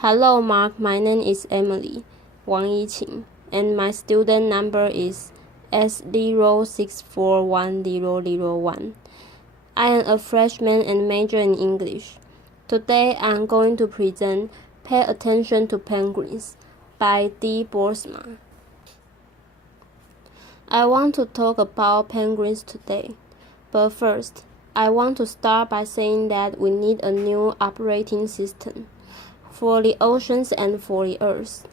Hello, Mark. My name is Emily Wang Yiqing, and my student number is S0641001. I am a freshman and major in English. Today, I am going to present Pay Attention to Penguins by Boersma. I want to talk about penguins today, but first, I want to start by saying that we need a new operating system for the oceans and for the earth.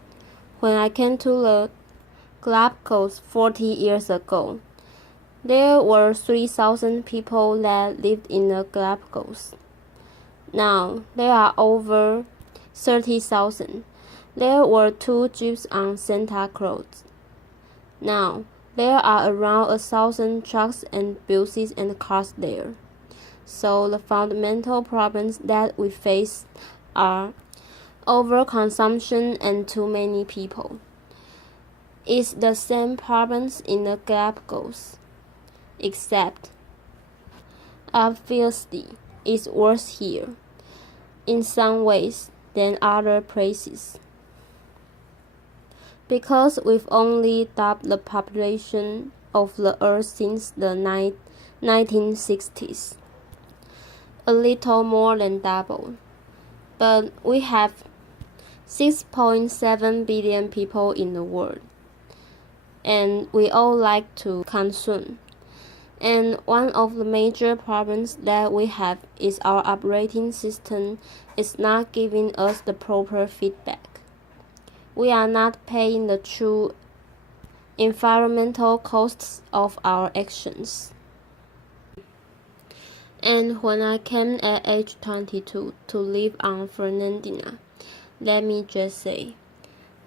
When I came to the Galapagos 40 years ago, there were 3,000 people that lived in the Galapagos. Now, there are over 30,000. There were 2 jeeps on Santa Cruz. Now, there are around 1,000 trucks and buses and cars there. So the fundamental problems that we face are overconsumption and too many people. It's the same problems in the Galapagos, except obviously it's worse here in some ways than other places, because we've only doubled the population of the Earth since the 1960s, a little more than double, but we have 6.7 billion people in the world, and we all like to consume. And one of the major problems that we have is our operating system is not giving us the proper feedback. We are not paying the true environmental costs of our actions. And when I came at age 22 to live on Fernandina, let me just say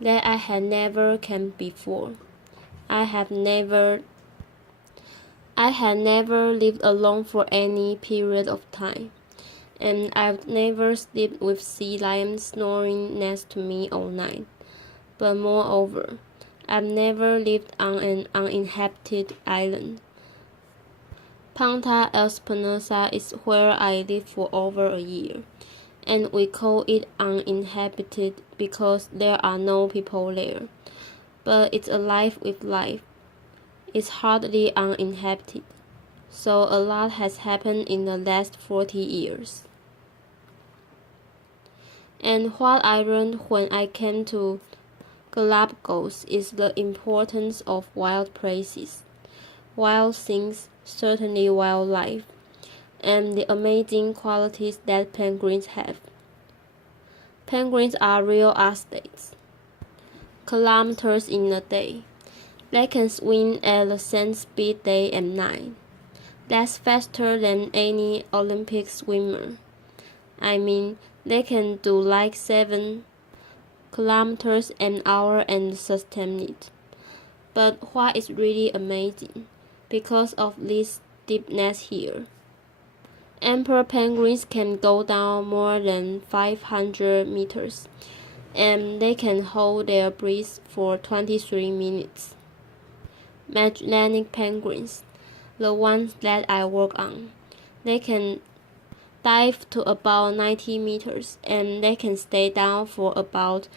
that I had never camped before. I had never lived alone for any period of time, and I've never slept with sea lions snoring next to me all night. But moreover, I've never lived on an uninhabited island. Punta Espinosa is where I lived for over a year, and we call it uninhabited because there are no people there. But it's alive with life. It's hardly uninhabited, so a lot has happened in the last 40 years. And what I learned when I came to Galapagos is the importance of wild places, wild things, certainly wildlife, and the amazing qualities that penguins have. Penguins are real athletes, kilometers in a day. They can swim at the same speed day and night. That's faster than any Olympic swimmer. I mean, they can do like 7 kilometers an hour and sustain it. But what is really amazing, because of this deepness here, emperor penguins can go down more than 500 meters, and they can hold their breath for 23 minutes. Magellanic penguins, the ones that I work on, they can dive to about 90 meters, and they can stay down for about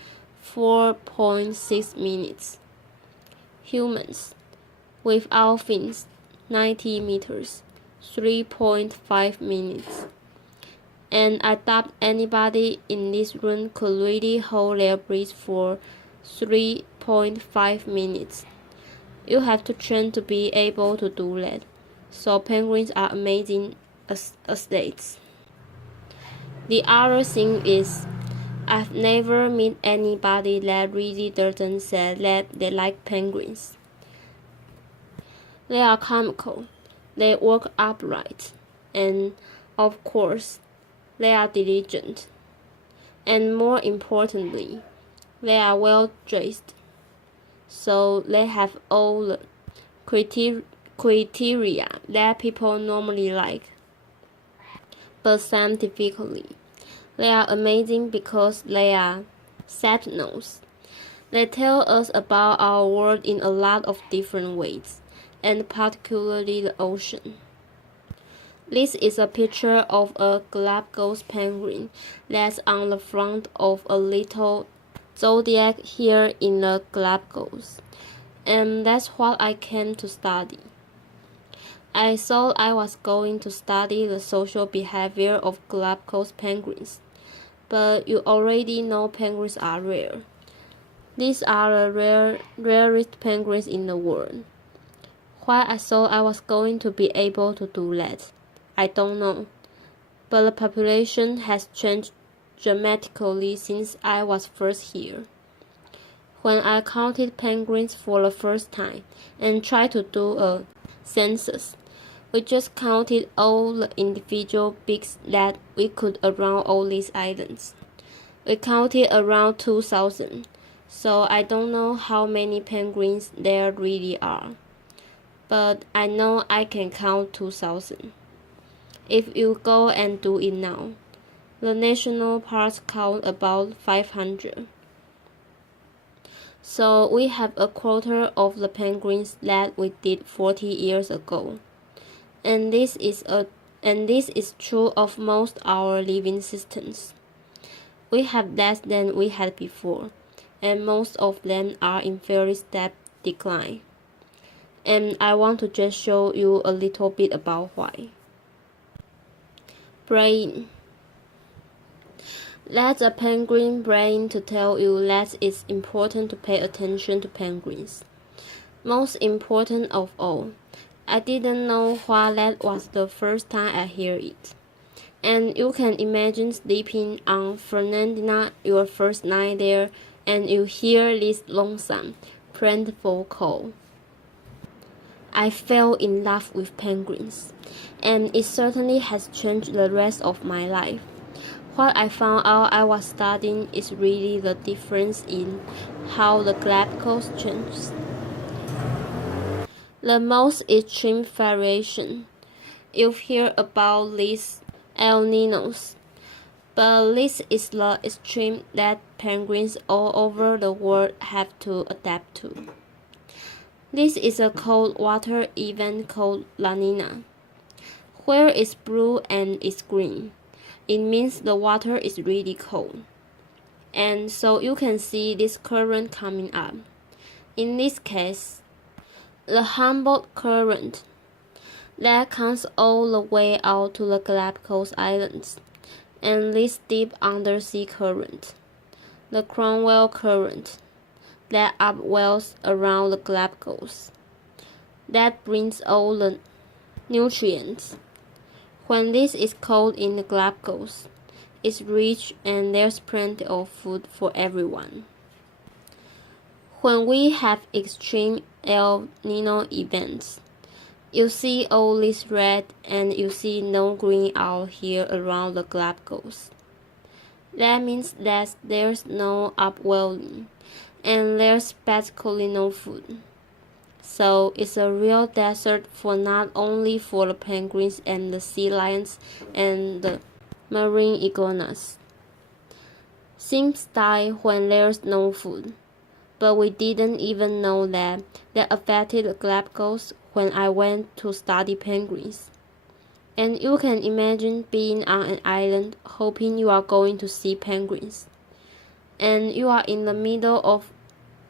4.6 minutes. Humans, without fins, 90 meters, 3.5 minutes. And I doubt anybody in this room could really hold their breath for 3.5 minutes. You have to train to be able to do that. So penguins are amazing athletes. The other thing is, I've never met anybody that really doesn't say that they like penguins. They are comical, they work upright, and of course, they are diligent. And more importantly, they are well dressed. So they have all the criteria that people normally like. But scientifically, they are amazing because they are sentinels. They tell us about our world in a lot of different ways, and particularly the ocean. This is a picture of a Galapagos penguin that's on the front of a little zodiac here in the Galapagos, and that's what I came to study. I thought I was going to study the social behavior of Galapagos penguins, but you already know penguins are rare. These are the rarest penguins in the world. Why I thought I was going to be able to do that, I don't know, but the population has changed dramatically since I was first here. When I counted penguins for the first time and tried to do a census, we just counted all the individual beaks that we could around all these islands. We counted around 2,000, so I don't know how many penguins there really are. But I know I can count 2,000. If you go and do it now, the national parks count about 500. So we have a quarter of the penguins that we did 40 years ago. And this is true of most our living systems. We have less than we had before, and most of them are in very steep decline. And I want to just show you a little bit about why. Brain. That's a penguin brain to tell you that it's important to pay attention to penguins. Most important of all, I didn't know why that was the first time I hear it. And you can imagine sleeping on Fernandina your first night there and you hear this lonesome, plaintive call. I fell in love with penguins, and it certainly has changed the rest of my life. What I found out I was studying is really the difference in how the Galapagos changes. The most extreme variation. You've heard about these El Ninos, but this is the extreme that penguins all over the world have to adapt to. This is a cold water event called La Nina. Where it's blue and it's green, it means the water is really cold. And so you can see this current coming up. In this case, the Humboldt current that comes all the way out to the Galapagos Islands, and this deep undersea current, the Cromwell current, that upwells around the Galapagos, that brings all the nutrients. When this is cold in the Galapagos, it's rich and there's plenty of food for everyone. When we have extreme El Nino events, you see all this red and you see no green out here around the Galapagos. That means that there's no upwelling and there's basically no food. So it's a real desert for not only for the penguins and the sea lions and the marine iguanas. Things die when there's no food, but we didn't even know that affected the Galapagos when I went to study penguins. And you can imagine being on an island hoping you are going to see penguins. And you are in the middle of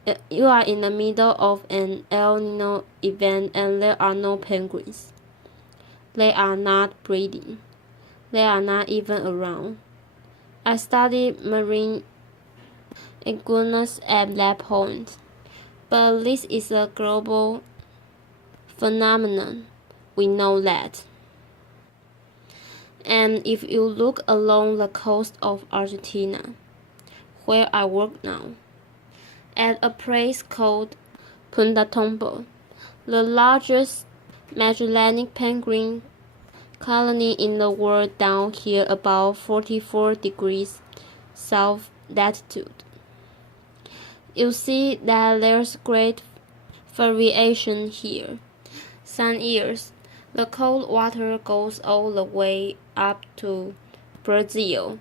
an El Nino event and there are no penguins. They are not breeding. They are not even around. I studied marine iguanas at that point, but this is a global phenomenon. We know that. And if you look along the coast of Argentina, where I work now, at a place called Punta Tombo, the largest Magellanic penguin colony in the world down here about 44 degrees south latitude. You see that there's great variation here. Some years, the cold water goes all the way up to Brazil,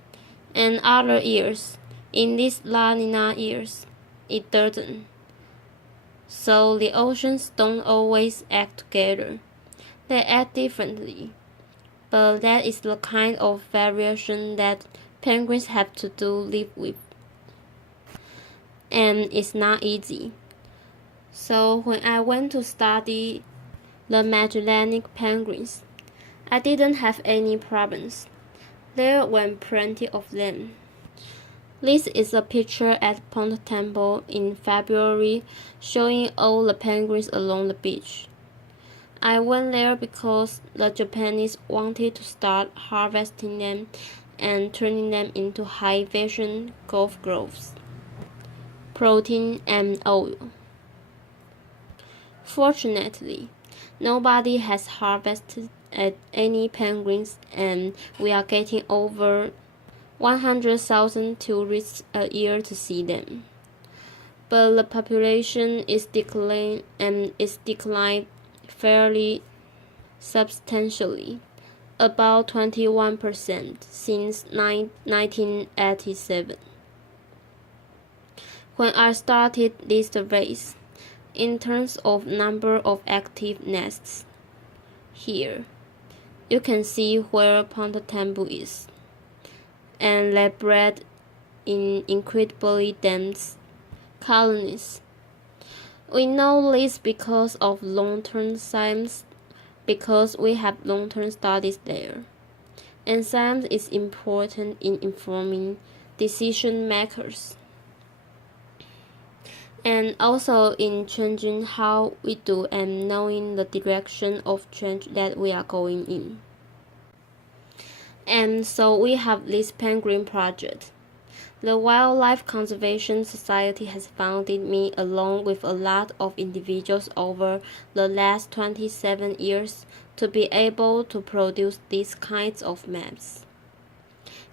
and other years, in these La Nina years, it doesn't. So the oceans don't always act together. They act differently. but that is the kind of variation that penguins have to live with, and it's not easy. So when I went to study the Magellanic penguins, I didn't have any problems. There were plenty of them. This is a picture at Ponte Temple in February showing all the penguins along the beach. I went there because the Japanese wanted to start harvesting them and turning them into high-vision golf gloves, protein, and oil. Fortunately, nobody has harvested any penguins, and we are getting over 100,000 tourists a year to see them. But the population is declining and is declined fairly substantially, about 21% since 1987. When I started this race, in terms of number of active nests, here, you can see where Ponte Temple is, and they bred in incredibly dense colonies. We know this because of long-term science, because we have long-term studies there. And science is important in informing decision makers, and also in changing how we do and knowing the direction of change that we are going in. And so we have this penguin project. The Wildlife Conservation Society has funded me along with a lot of individuals over the last 27 years to be able to produce these kinds of maps.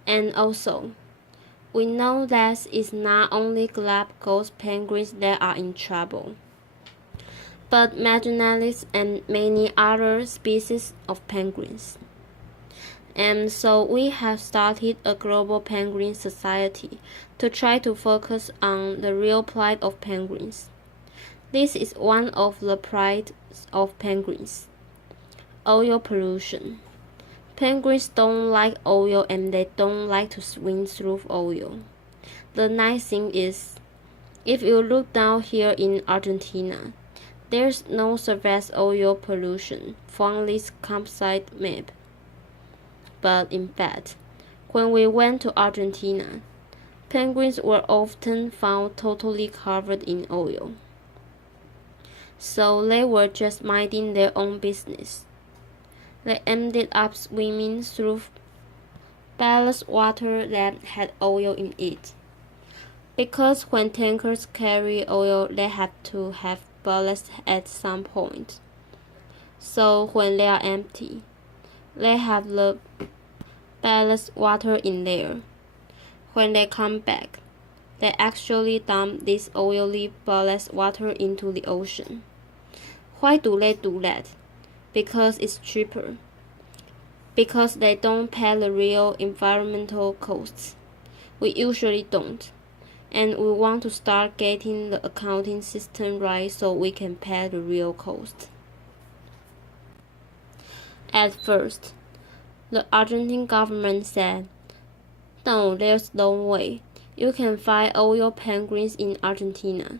And also, we know that it's not only Galapagos penguins that are in trouble, but Magellanis and many other species of penguins. And so we have started a global penguin society to try to focus on the real plight of penguins. This is one of the plights of penguins: oil pollution. Penguins don't like oil and they don't like to swim through oil. The nice thing is, if you look down here in Argentina, there's no surface oil pollution from this campsite map. But in fact, when we went to Argentina, penguins were often found totally covered in oil. So they were just minding their own business. They ended up swimming through ballast water that had oil in it. Because when tankers carry oil, they have to have ballast at some point. So when they are empty, they have the ballast water in there. When they come back, they actually dump this oily ballast water into the ocean. Why do they do that? Because it's cheaper. Because they don't pay the real environmental costs. We usually don't. And we want to start getting the accounting system right so we can pay the real cost. At first, the Argentine government said, "No, there's no way. You can find oil penguins in Argentina.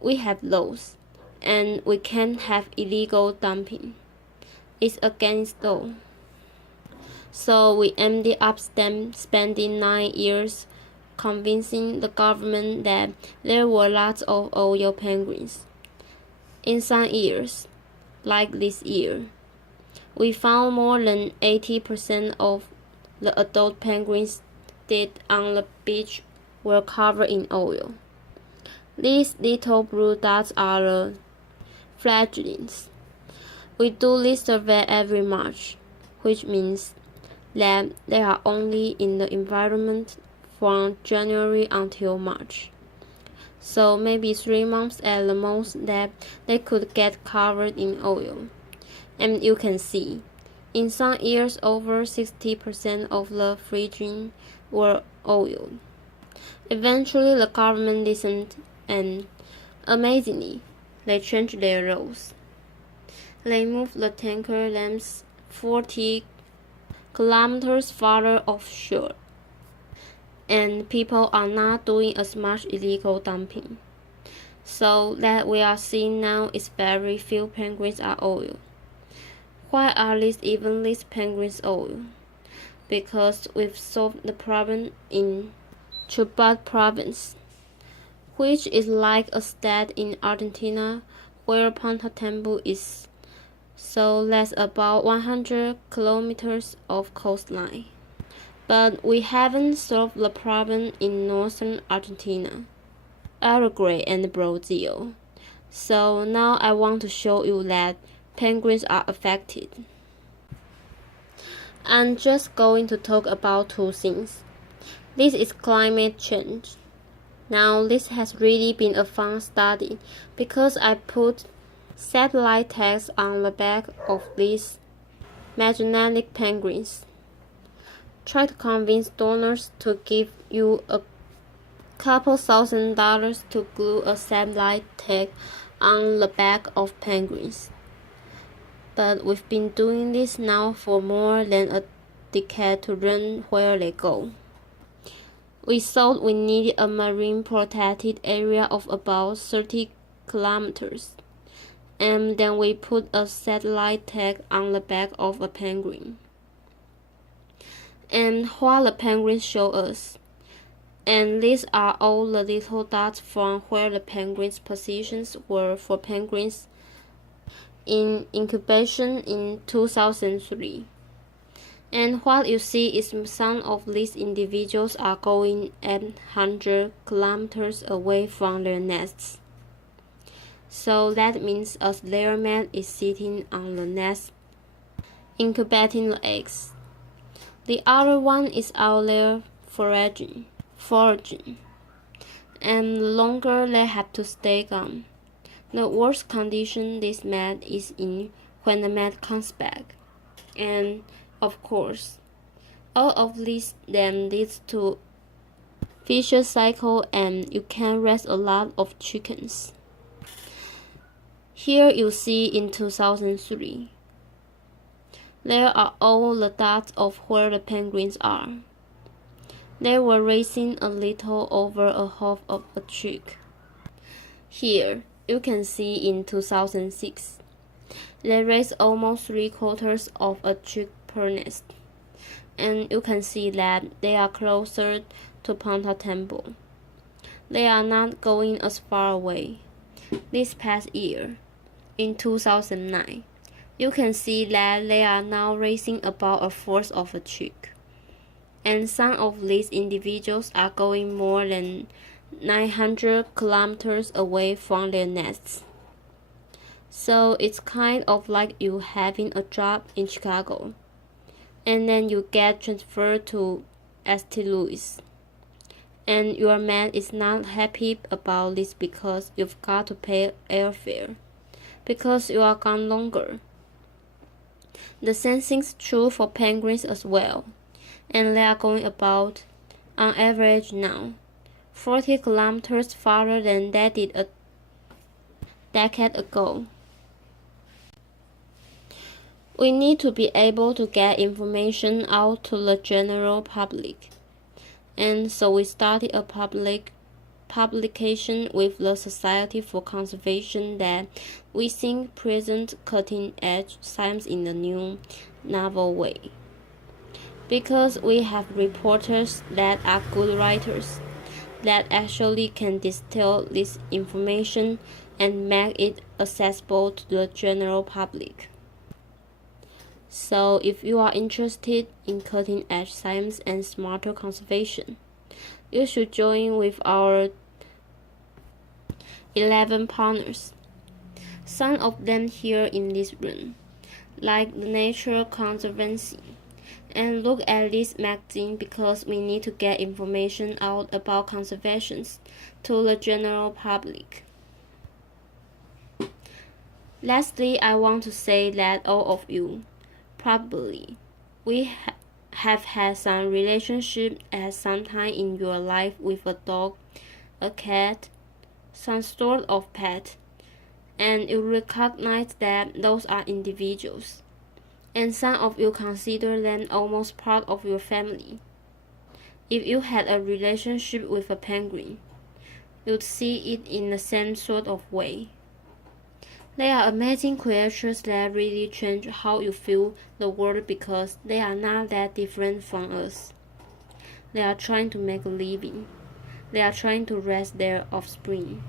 We have laws, and we can't have illegal dumping. It's against law." So we ended up spending 9 years convincing the government that there were lots of oil penguins. In some years, like this year, we found more than 80% of the adult penguins dead on the beach were covered in oil. These little blue dots are the fledglings. We do this survey every March, which means that they are only in the environment from January until March. So maybe 3 months at the most that they could get covered in oil. And you can see, in some years over 60% of the fledglings were oil. Eventually the government listened and, amazingly, they changed their rules. They moved the tanker lengths 40 kilometers farther offshore, and people are not doing as much illegal dumping. So that we are seeing now is very few penguins are oil. Why are these even these penguins oil? Because we've solved the problem in Chubut province, which is like a state in Argentina where Pontatembo is. So that's about 100 kilometers of coastline. But we haven't solved the problem in northern Argentina, Uruguay and Brazil. So now I want to show you that penguins are affected. I'm just going to talk about two things. This is climate change. Now this has really been a fun study because I put satellite tags on the back of these magnetic penguins. Try to convince donors to give you a couple $1,000 to glue a satellite tag on the back of penguins. But we've been doing this now for more than a decade to learn where they go. We thought we needed a marine protected area of about 30 kilometers. And then we put a satellite tag on the back of a penguin. And what the penguins show us. And these are all the little dots from where the penguins' positions were for penguins in incubation in 2003. And what you see is some of these individuals are going 800 kilometers away from their nests. So that means a their mate is sitting on the nest, incubating the eggs. The other one is out there foraging. And the longer they have to stay gone, the worse condition this mate is in when the mate comes back. And of course, all of this then leads to vicious cycle and you can raise a lot of chickens. Here you see in 2003. There are all the dots of where the penguins are. They were raising a little over a half of a chick. Here you can see in 2006. They raised almost 3/4 of a chick per nest. And you can see that they are closer to Pontatembo. They are not going as far away. This past year, in 2009, you can see that they are now raising about 1/4 of a chick. And some of these individuals are going more than 900 kilometers away from their nests. So it's kind of like you having a job in Chicago, and then you get transferred to St. Louis. And your man is not happy about this because you've got to pay airfare, because you are gone longer. The same thing's true for penguins as well, and they are going about, on average now, 40 kilometers farther than they did a decade ago. We need to be able to get information out to the general public, and so we started a publication with the Society for Conservation that we think presents cutting-edge science in a new, novel way. Because we have reporters that are good writers, that actually can distill this information and make it accessible to the general public. So if you are interested in cutting-edge science and smarter conservation, you should join with our 11 partners. Some of them here in this room, like the Nature Conservancy. And look at this magazine because we need to get information out about conservation to the general public. Lastly, I want to say that all of you, probably, have had some relationship at some time in your life with a dog, a cat, some sort of pet, and you recognize that those are individuals. and some of you consider them almost part of your family. If you had a relationship with a penguin, you'd see it in the same sort of way. They are amazing creatures that really change how you feel the world because they are not that different from us. They are trying to make a living. They are trying to raise their offspring.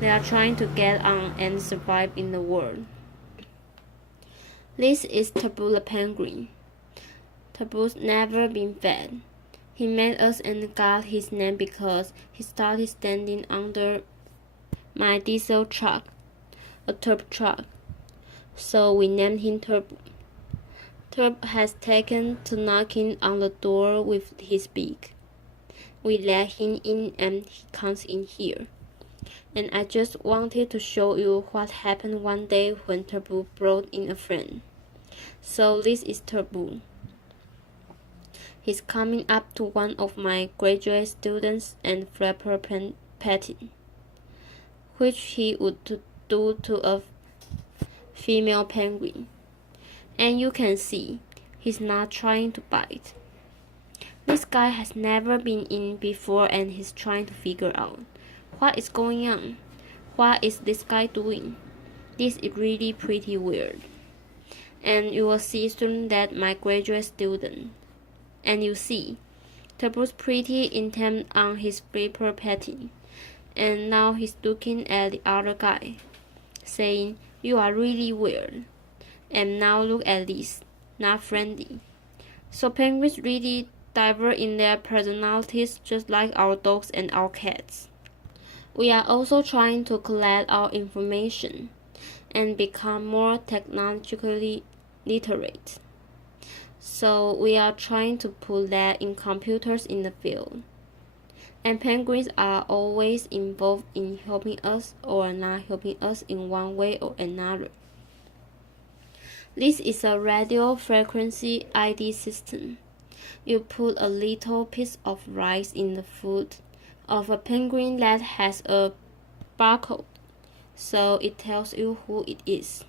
They are trying to get on and survive in the world. This is Taboo the penguin. Taboo's never been fed. He made us and got his name because he started standing under my diesel truck, a turbo truck. So we named him Turbo. Turbo has taken to knocking on the door with his beak. We let him in and he comes in here. And I just wanted to show you what happened one day when Turbo brought in a friend. So this is Turbo. He's coming up to one of my graduate students and flapper petting, which he would do to a female penguin. And you can see, he's not trying to bite. This guy has never been in before and he's trying to figure out what is going on. What is this guy doing? This is really pretty weird. And you will see soon that my graduate student. And you see, Turbo's pretty intent on his flipper petting. And now he's looking at the other guy, saying, "You are really weird. And now look at this, not friendly." So penguins really diverge in their personalities just like our dogs and our cats. We are also trying to collect our information and become more technologically literate. So we are trying to put that in computers in the field. And penguins are always involved in helping us or not helping us in one way or another. This is a radio frequency ID system. You put a little piece of rice in the food of a penguin that has a barcode, so it tells you who it is.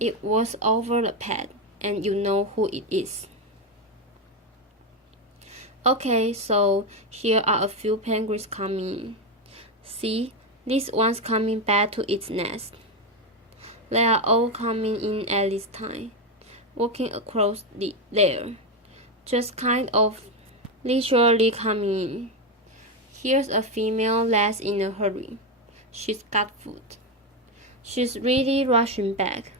It was over the pad, and you know who it is. Okay, so here are a few penguins coming in. See, this one's coming back to its nest. They are all coming in at this time, walking across there, just kind of leisurely coming in. Here's a female that's in a hurry. She's got food. She's really rushing back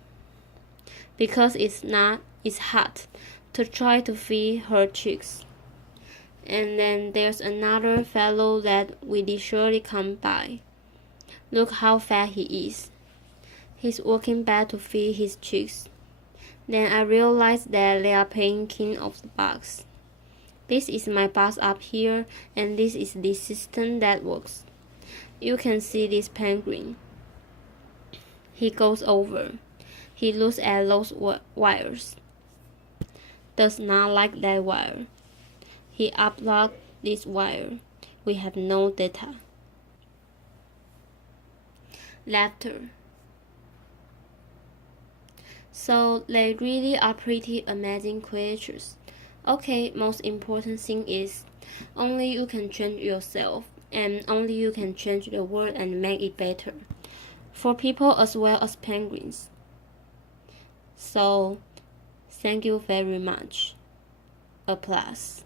because it's hot to try to feed her chicks. And then there's another fellow that we leisurely come by. Look how fat he is. He's walking back to feed his chicks. Then I realized that they are playing king of the box. This is my box up here, and this is the system that works. You can see this penguin. He goes over. He looks at those wires. Does not like that wire. He unplugged this wire. We have no data. Laughter. So they really are pretty amazing creatures. Okay, most important thing is only you can change yourself and only you can change the world and make it better for people as well as penguins. So thank you very much. Applause.